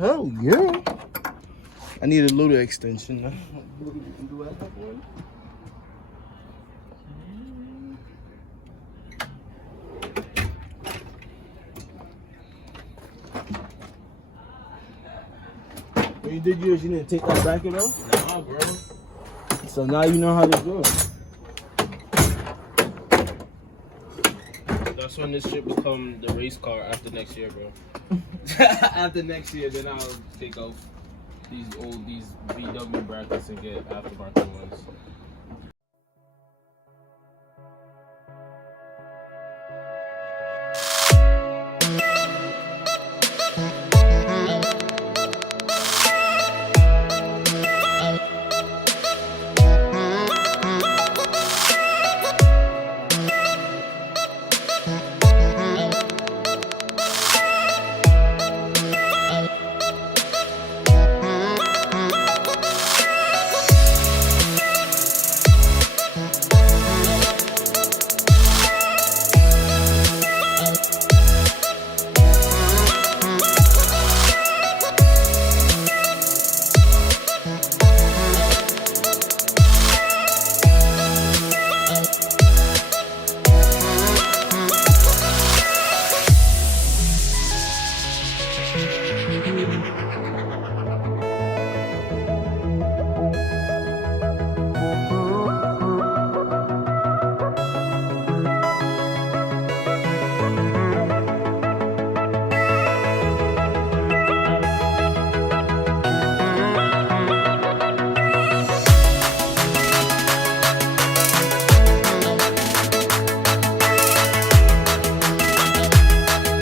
Hell yeah. I need a little extension. Do I have one? When you did yours, you didn't take that back at all? Nah, bro. So now you know how to do it. That's when this shit become the race car after next year, bro. After next year, then I'll take off these VW brackets and get aftermarket ones.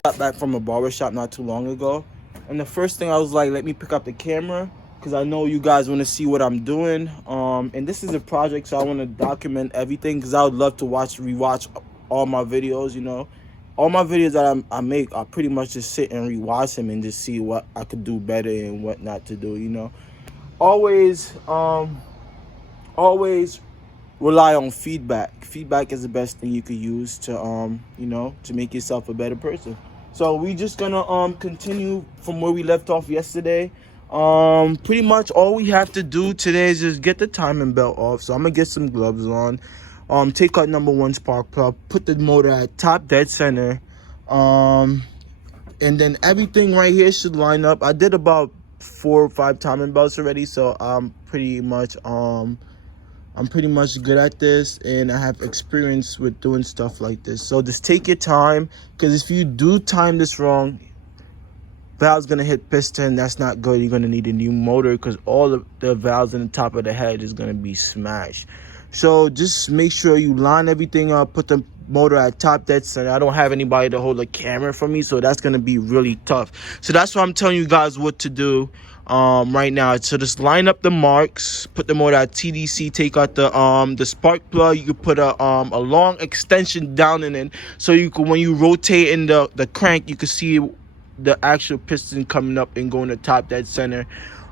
Got back from a barbershop not too long ago, and the first thing I was like, let me pick up the camera because I know you guys want to see what I'm doing. And this is a project, so I want to document everything because I would love to rewatch all my videos. You know, all my videos that I make, I pretty much just sit and rewatch them and just see what I could do better and what not to do. You know, always rely on feedback. Feedback is the best thing you could use to you know, to make yourself a better person. So we just gonna continue from where we left off yesterday. Pretty much all we have to do today is just get the timing belt off. So I'm gonna get some gloves on, take out number 1 spark plug, put the motor at top dead center, and then everything right here should line up. I did about 4 or 5 timing belts already, so I'm pretty much good at this, and I have experience with doing stuff like this. So just take your time, because if you do time this wrong, valve's gonna hit piston. That's not good. You're gonna need a new motor because all of the valves in the top of the head is gonna be smashed. So just make sure you line everything up, put the motor at top dead center. I don't have anybody to hold a camera for me, so that's gonna be really tough. So that's why I'm telling you guys what to do right now. So just line up the marks, put the motor at TDC, take out the spark plug. You could put a long extension down in it, so you can, when you rotate in the crank, you can see the actual piston coming up and going to top dead center.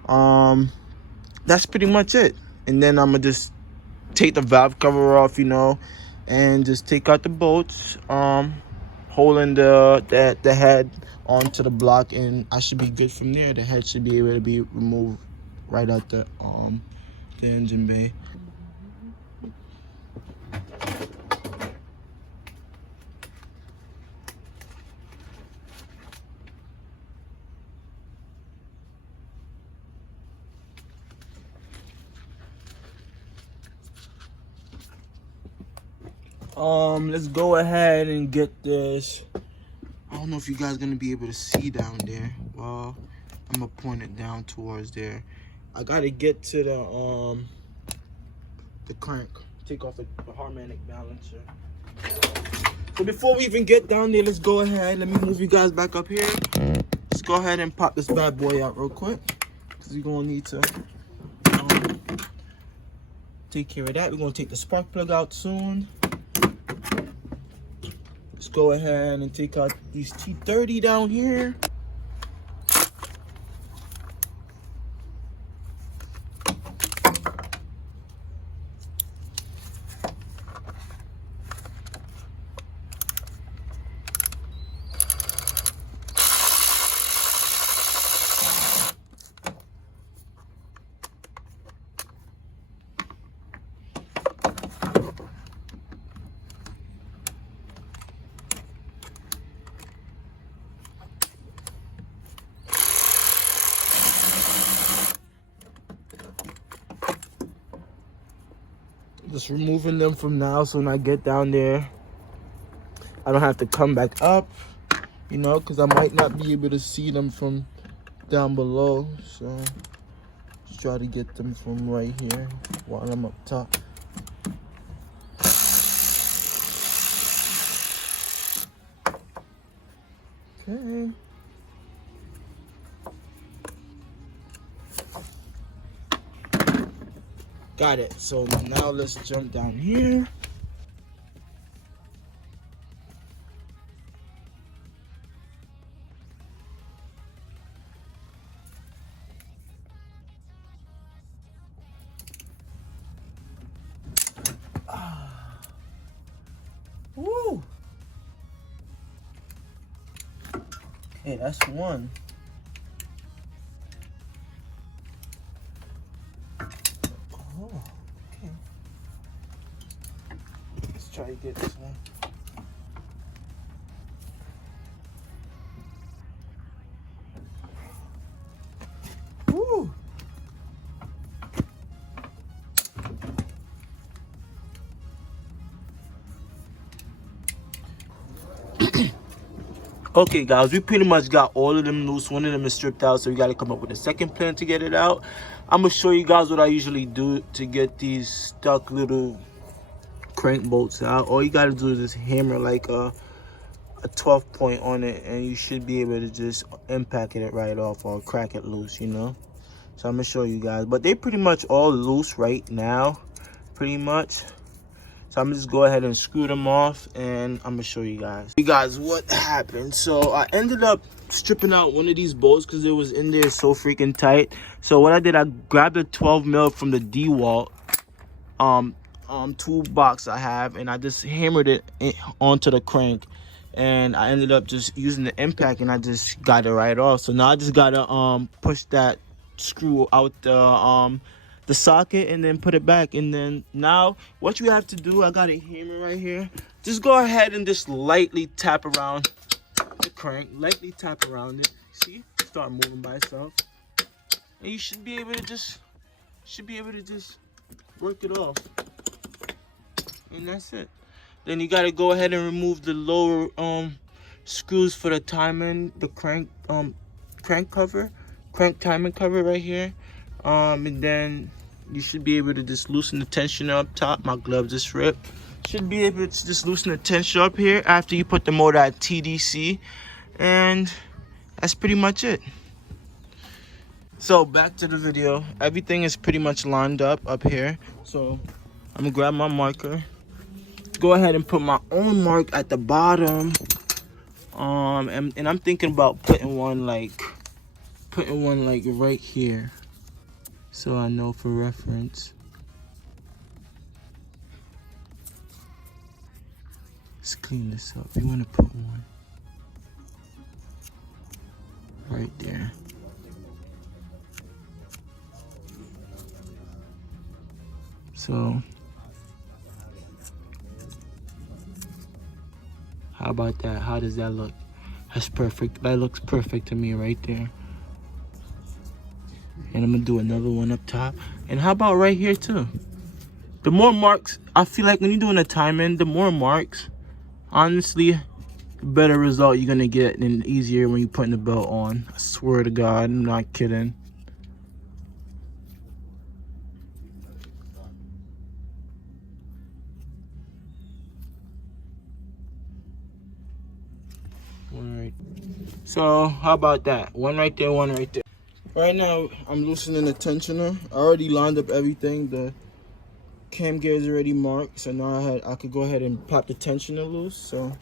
That's pretty much it. And then I'm gonna just take the valve cover off, you know, and just take out the bolts, holding the head onto the block, and I should be good from there. The head should be able to be removed right out the engine bay. Let's go ahead and get this. I don't know if you guys are gonna be able to see down there. Well, I'm gonna point it down towards there. I gotta get to the crank, take off the harmonic balancer. So before we even get down there, let's go ahead. Let me move you guys back up here. Let's go ahead and pop this bad boy out real quick, because you're gonna need to take care of that. We're gonna take the spark plug out soon. Let's go ahead and take out these T30 down here. Just removing them from now, so when I get down there, I don't have to come back up, you know, because I might not be able to see them from down below. So just try to get them from right here while I'm up top. Okay. Got it. So now let's jump down here. Woo! Okay, that's one. Oh, okay. Let's try to get this one. Woo! Okay guys, we pretty much got all of them loose. One of them is stripped out, so we got to come up with a second plan to get it out. I'm gonna show you guys what I usually do to get these stuck little crank bolts out. All you got to do is just hammer like a 12 point on it, and you should be able to just impact it right off or crack it loose, you know. So I'm gonna show you guys, but they pretty much all loose right now, pretty much. So I'm gonna just go ahead and screw them off, and I'm gonna show you guys. What happened. So I ended up stripping out one of these bolts because it was in there so freaking tight. So what I did, I grabbed a 12 mil from the DeWalt toolbox I have, and I just hammered it onto the crank, and I ended up just using the impact, and I just got it right off. So now I just gotta push that screw out the socket and then put it back. And then now what you have to do, I got a hammer right here, just go ahead and just lightly tap around the crank, lightly tap around it. See, start moving by itself, and you should be able to just work it off, and that's it. Then you got to go ahead and remove the lower screws for the timing, the crank timing cover right here, and then you should be able to just loosen the tensioner up top. My glove just ripped. Should be able to just loosen the tensioner up here after you put the motor at TDC, and that's pretty much it. So back to the video. Everything is pretty much lined up here. So I'm gonna grab my marker, go ahead and put my own mark at the bottom, and I'm thinking about putting one like right here, so I know for reference. Let's clean this up. You want to put one right there. So how about that? How does that look? That's perfect. That looks perfect to me right there. And I'm gonna do another one up top. And how about right here too? The more marks, I feel like when you're doing a timing, the more marks, honestly, the better result you're gonna get, and easier when you're putting the belt on. I swear to God, I'm not kidding. One right. So how about that? One right there, one right there. Right now, I'm loosening the tensioner. I already lined up everything. The cam gear is already marked, so now I could go ahead and pop the tensioner loose. So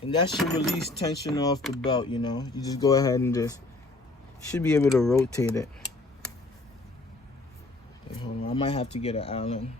and that should release tension off the belt, you know. You just go ahead and just should be able to rotate it. Okay, hold on, I might have to get an Allen.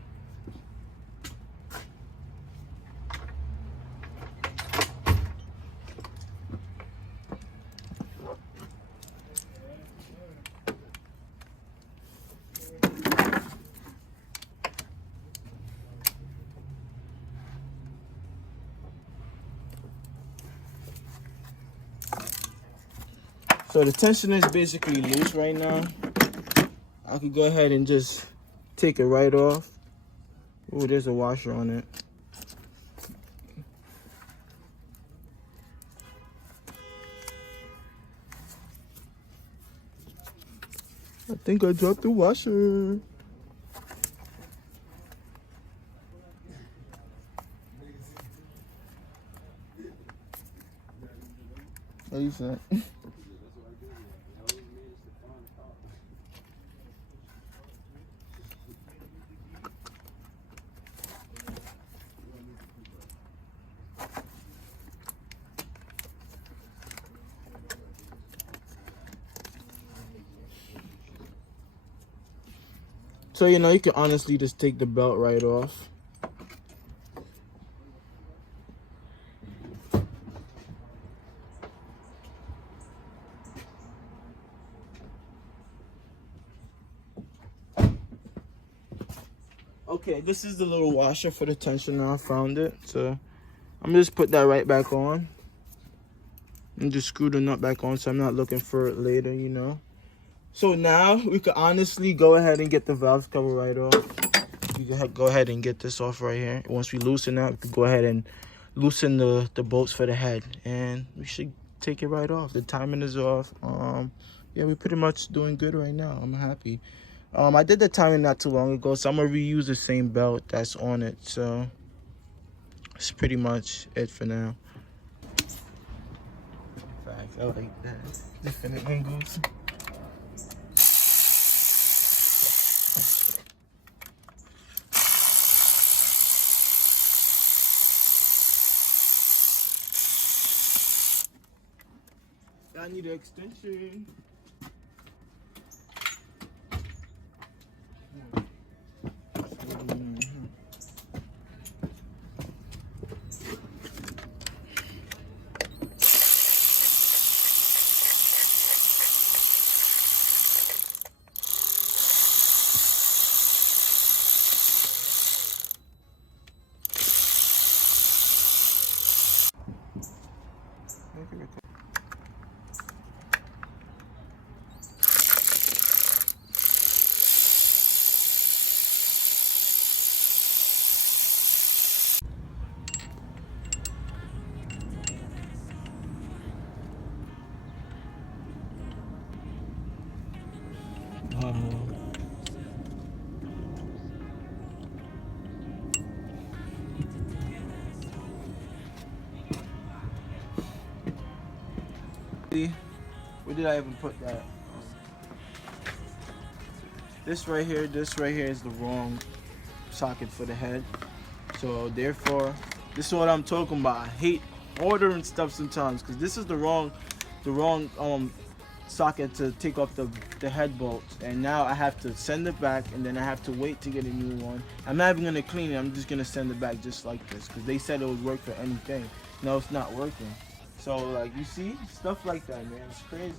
So the tension is basically loose right now. I could go ahead and just take it right off. Oh, there's a washer on it. I think I dropped the washer. What you said? So, you know, you can honestly just take the belt right off. Okay, this is the little washer for the tensioner. I found it. So, I'm just put that right back on. And just screw the nut back on so I'm not looking for it later, you know. So now we could honestly go ahead and get the valve cover right off. You can go ahead and get this off right here. Once we loosen that, we could go ahead and loosen the bolts for the head. And we should take it right off. The timing is off. Yeah, we're pretty much doing good right now. I'm happy. I did the timing not too long ago, so I'm going to reuse the same belt that's on it. So that's pretty much it for now. Facts, I like that. Definite angles. I need an extension. Where did I even put that? This right here is the wrong socket for the head. So therefore, this is what I'm talking about. I hate ordering stuff sometimes because this is the wrong socket to take off the head bolts, and now I have to send it back, and then I have to wait to get a new one. I'm not even gonna clean it. I'm just gonna send it back just like this because they said it would work for anything. No, it's not working. So like you see, stuff like that, man, it's crazy.